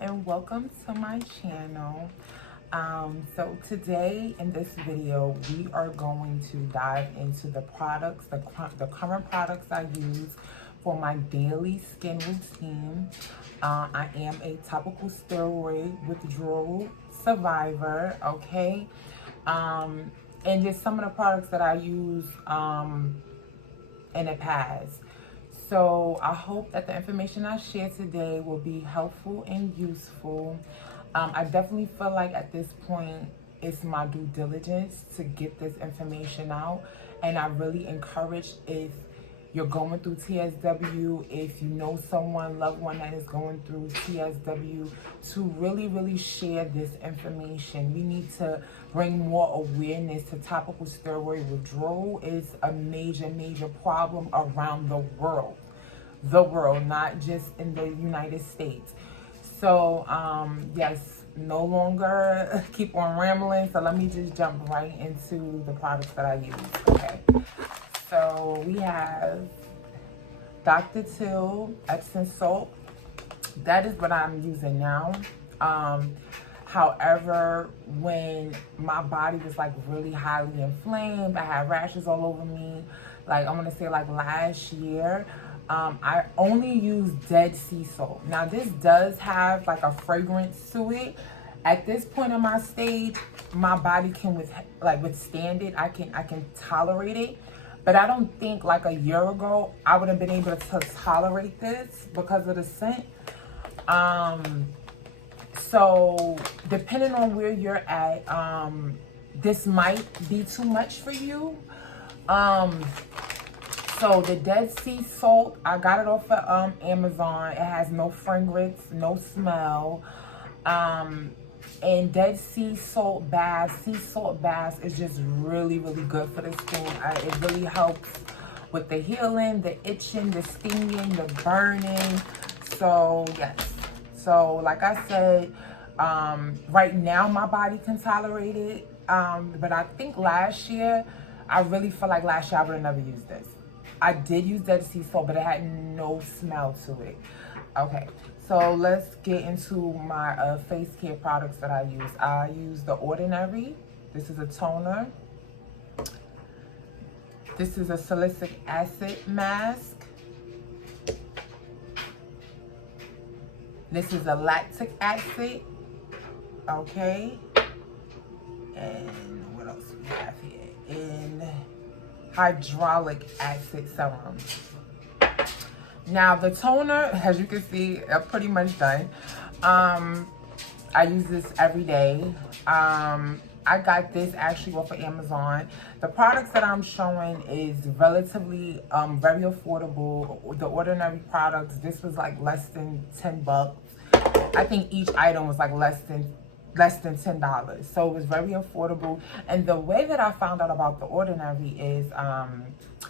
and welcome to my channel. So today in this video we are going to dive into the products, the current products I use for my daily skin routine. I am a topical steroid withdrawal survivor, okay? And just some of the products that I use in the past. So I hope that the information I share today will be helpful and useful. I definitely feel like at this point it's my due diligence to get this information out, and I really encourage, if you're going through TSW, if you know someone, loved one that is going through TSW, to really share this information. We need to bring more awareness to topical steroid withdrawal. Is a major problem around the world, not just in the United States. So yes, no longer keep on rambling, so let me just jump right into the products that I use. Okay, so we have Dr. Till Epsom salt. That is what I'm using now. However, when my body was like really highly inflamed, I had rashes all over me, like I'm gonna say like last year, I only use Dead Sea salt. Now this does have like a fragrance to it. At this point in my stage, my body can withstand it. I can tolerate it. But I don't think like a year ago I would have been able to tolerate this because of the scent. So depending on where you're at, this might be too much for you. So the Dead Sea salt, I got it off of Amazon. It has no fragrance, no smell. And Dead Sea salt baths, sea salt baths is just really good for the skin. It really helps with the healing, the itching, the stinging, the burning. So yes. So like I said, right now my body can tolerate it. But I think last year, I really feel like last year I would have never used this. I did use Dead Sea salt, but it had no smell to it. Okay, so let's get into my face care products that I use. I use The Ordinary. This is a toner. This is a salicylic acid mask. This is a lactic acid. Okay. And what else we have here? And hydraulic acid serum. Now the toner, as you can see, I'm pretty much done. I use this every day. I got this actually off of Amazon. The products that I'm showing is relatively very affordable. The Ordinary products, this was like less than 10 bucks. I think each item was like less than $10. So it was very affordable. And the way that I found out about The Ordinary is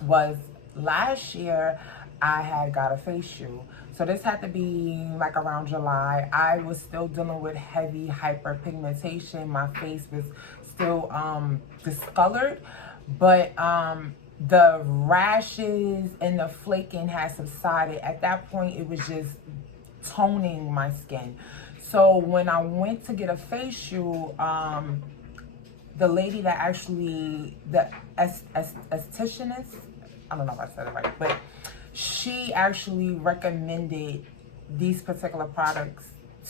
was last year I had got a facial. So this had to be like around July. I was still dealing with heavy hyperpigmentation. My face was still discolored, but the rashes and the flaking had subsided. At that point, it was just toning my skin. So when I went to get a facial, the lady that actually, the estheticianist, I don't know if I said it right, but she actually recommended these particular products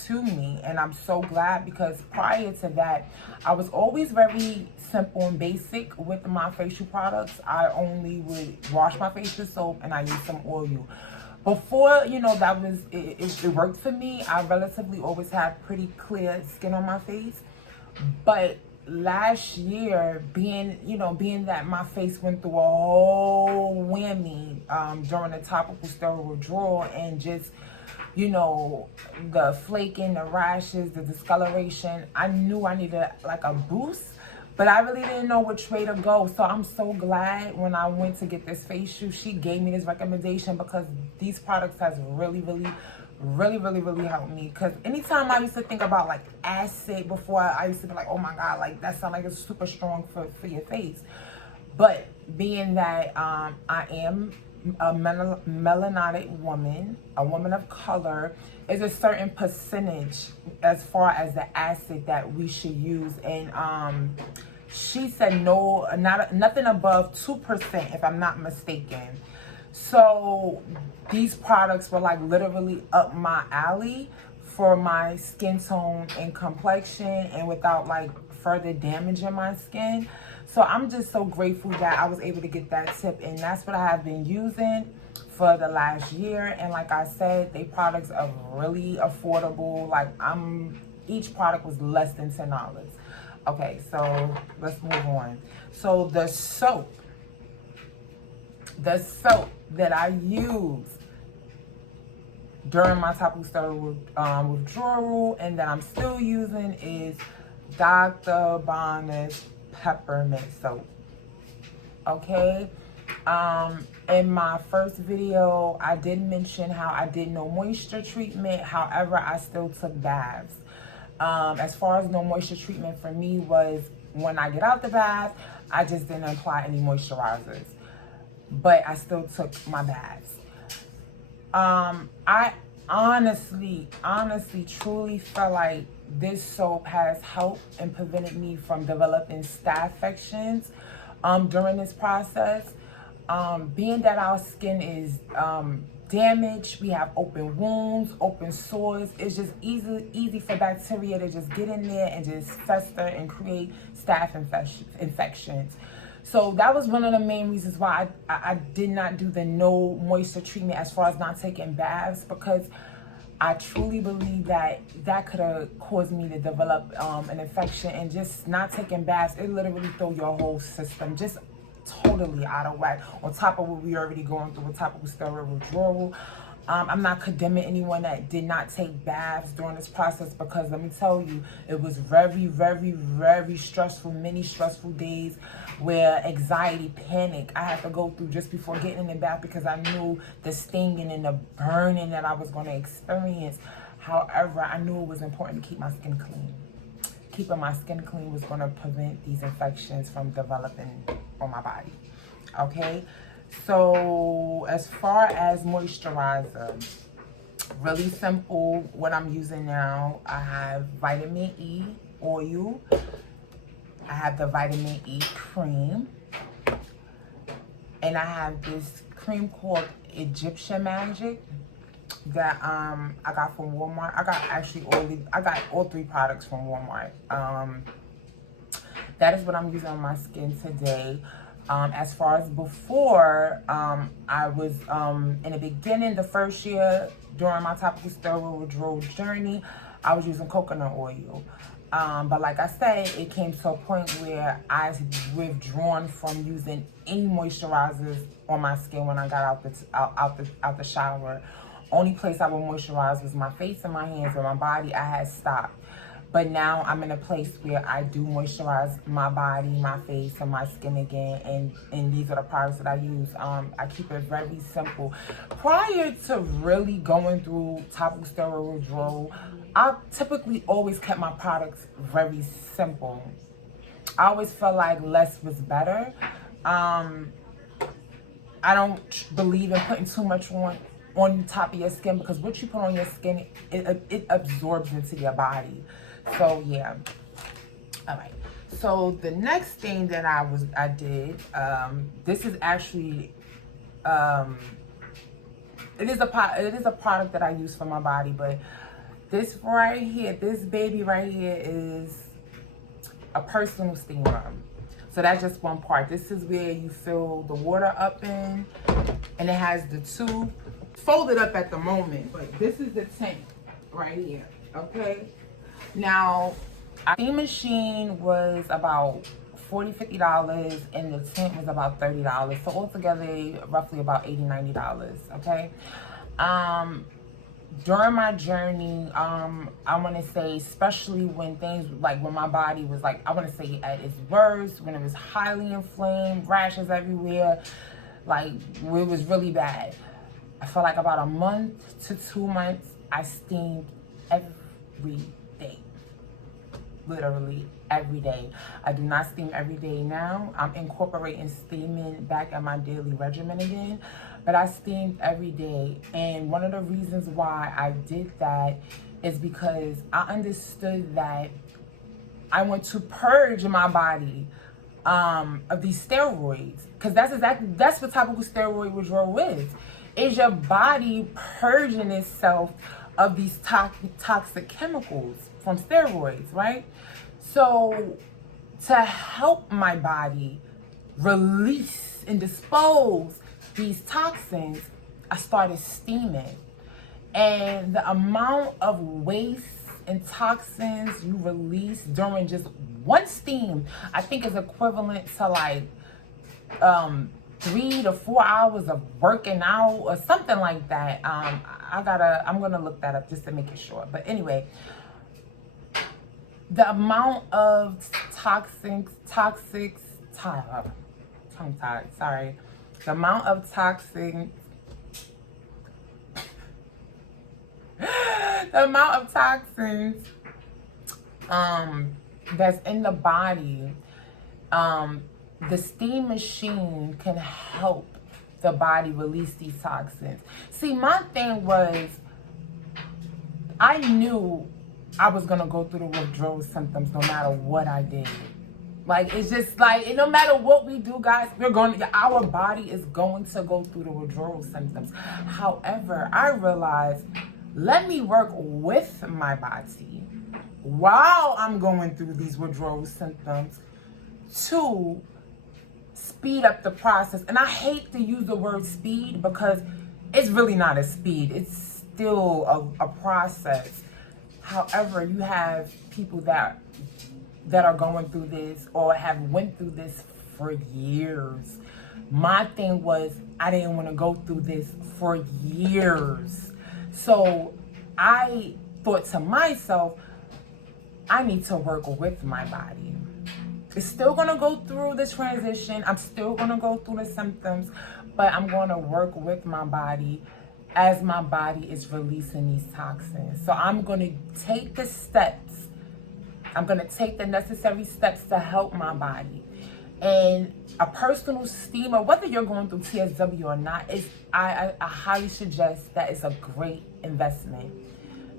to me, and I'm so glad, because prior to that, I was always very simple and basic with my facial products. I only would wash my face with soap and I use some oil. Before, you know, that was, it worked for me. I relatively always had pretty clear skin on my face. But last year, being that my face went through a whole whammy during the topical steroid withdrawal, and just, you know, the flaking, the rashes, the discoloration, I knew I needed like a boost. But I really didn't know which way to go. So I'm so glad when I went to get this facial, she gave me this recommendation, because these products has really helped me. Because anytime I used to think about like acid before, I used to be like, oh my God, like that sounds like it's super strong for your face. But being that I am a melanatic woman, a woman of color, is a certain percentage as far as the acid that we should use. And she said no, nothing above 2%, if I'm not mistaken. So these products were like literally up my alley for my skin tone and complexion, and without like further damaging my skin. So I'm just so grateful that I was able to get that tip, and that's what I have been using for the last year. And like I said, they products are really affordable. Like each product was less than $10. Okay, so let's move on. So the soap that I use during my topical steroid withdrawal, and that I'm still using, is Dr. Bonis Peppermint soap. Okay, in my first video I did mention how I did no moisture treatment. However, I still took baths. As far as no moisture treatment for me was when I get out the bath, I just didn't apply any moisturizers, but I still took my baths. I honestly, truly feel like this soap has helped and prevented me from developing staph infections during this process. Being that our skin is damaged, we have open wounds, open sores, it's just easy for bacteria to just get in there and just fester and create staph infections. So that was one of the main reasons why I did not do the no moisture treatment as far as not taking baths, because I truly believe that could have caused me to develop an infection. And just not taking baths, it literally throw your whole system just totally out of whack, on top of what we already going through with topical steroid withdrawal. I'm not condemning anyone that did not take baths during this process, because let me tell you, it was very, very, very stressful, many stressful days where anxiety, panic, I had to go through just before getting in the bath, because I knew the stinging and the burning that I was going to experience. However, I knew it was important to keep my skin clean. Keeping my skin clean was going to prevent these infections from developing on my body. Okay? So as far as moisturizer, really simple. What I'm using now, I have vitamin E oil, I have the vitamin E cream, and I have this cream called Egyptian Magic that I got from Walmart. I got all three products from Walmart. That is what I'm using on my skin today. As far as before, I was in the beginning, the first year during my topical steroid withdrawal journey, I was using coconut oil. But like I said, it came to a point where I withdrawn from using any moisturizers on my skin when I got out the shower. Only place I would moisturize was my face and my hands, and my body I had stopped. But now I'm in a place where I do moisturize my body, my face, and my skin again. And these are the products that I use. I keep it very simple. Prior to really going through topical steroid withdrawal, I typically always kept my products very simple. I always felt like less was better. I don't believe in putting too much on top of your skin, because what you put on your skin, it absorbs into your body. So yeah. All right. So the next thing that I did, this is actually, it is a product that I use for my body, but this right here, this baby right here is a personal steamer. So that's just one part. This is where you fill the water up in, and it has the two folded up at the moment, but this is the tank right here. Okay. Now, our steam machine was about $40–50, and the tent was about $30. So altogether, roughly about $80–90. Okay. During my journey, I want to say, especially when things like when my body was like, I want to say at its worst, when it was highly inflamed, rashes everywhere, like it was really bad. I felt like about a month to 2 months, I steamed every day. literally every day. I do not steam every day now. I'm incorporating steaming back in my daily regimen again, but I steamed every day. And one of the reasons why I did that is because I understood that I want to purge my body of these steroids, because that's what topical steroid withdrawal is your body purging itself of these toxic chemicals from steroids, right? So to help my body release and dispose these toxins, I started steaming. And the amount of waste and toxins you release during just one steam, I think is equivalent to like 3 to 4 hours of working out or something like that. I'm gonna look that up just to make it sure. But anyway, the amount of the amount of toxins that's in the body, the steam machine can help the body release these toxins. See, my thing was, I knew I was gonna go through the withdrawal symptoms no matter what I did. Like, it's just like, no matter what we do, guys, our body is going to go through the withdrawal symptoms. However, I realized, let me work with my body while I'm going through these withdrawal symptoms to speed up the process. And I hate to use the word speed because it's really not a speed. It's still a process. However, you have people that are going through this or have went through this for years. My thing was, I didn't want to go through this for years. So I thought to myself, I need to work with my body. It's still going to go through the transition. I'm still going to go through the symptoms, but I'm going to work with my body as my body is releasing these toxins. So I'm going to take the steps. I'm going to take the necessary steps to help my body. And a personal steamer, whether you're going through TSW or not, I highly suggest that it's a great investment.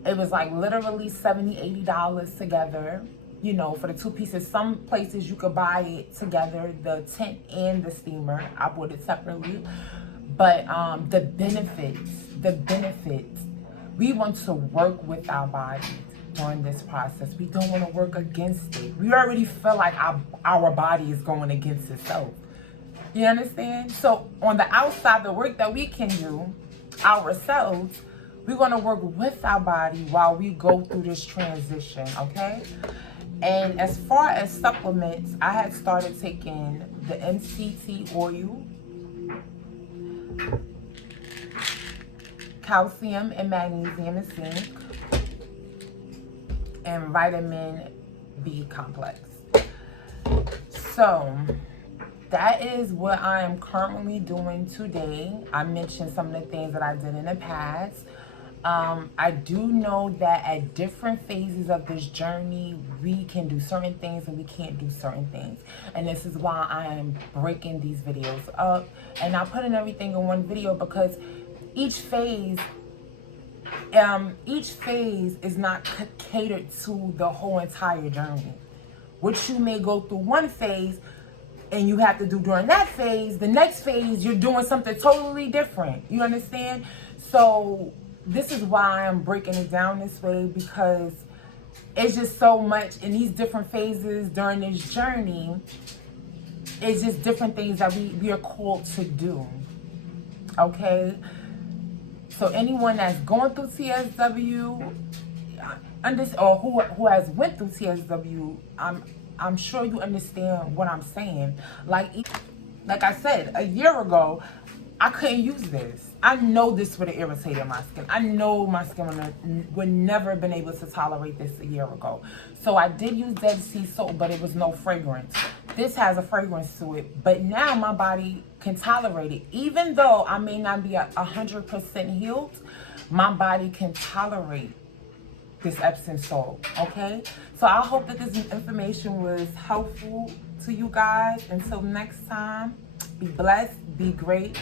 It was like literally $70, $80 together, you know, for the 2 pieces. Some places you could buy it together, the tent and the steamer. I bought it separately. But the benefits, we want to work with our bodies during this process. We don't want to work against it. We already feel like our body is going against itself. You understand? So on the outside, the work that we can do ourselves, we're going to work with our body while we go through this transition, okay? And as far as supplements, I had started taking the MCT oil, calcium and magnesium and zinc, and vitamin B complex. So that is what I am currently doing today. I mentioned some of the things that I did in the past. I do know that at different phases of this journey, we can do certain things and we can't do certain things. And this is why I am breaking these videos up and not putting everything in one video, because each phase is not catered to the whole entire journey. What you may go through one phase and you have to do during that phase, the next phase you're doing something totally different. You understand? So this is why I'm breaking it down this way, because it's just so much in these different phases during this journey. It's just different things that we are called to do. Okay? So anyone that's going through TSW, or who has went through TSW, I'm sure you understand what I'm saying. Like I said, a year ago, I couldn't use this. I know this would have irritated my skin. I know my skin would never have been able to tolerate this a year ago. So I did use Dead Sea soap, but it was no fragrance. This has a fragrance to it, but now my body can tolerate it. Even though I may not be 100% healed, my body can tolerate this Epsom salt, okay? So I hope that this information was helpful to you guys. Until next time, be blessed, be great.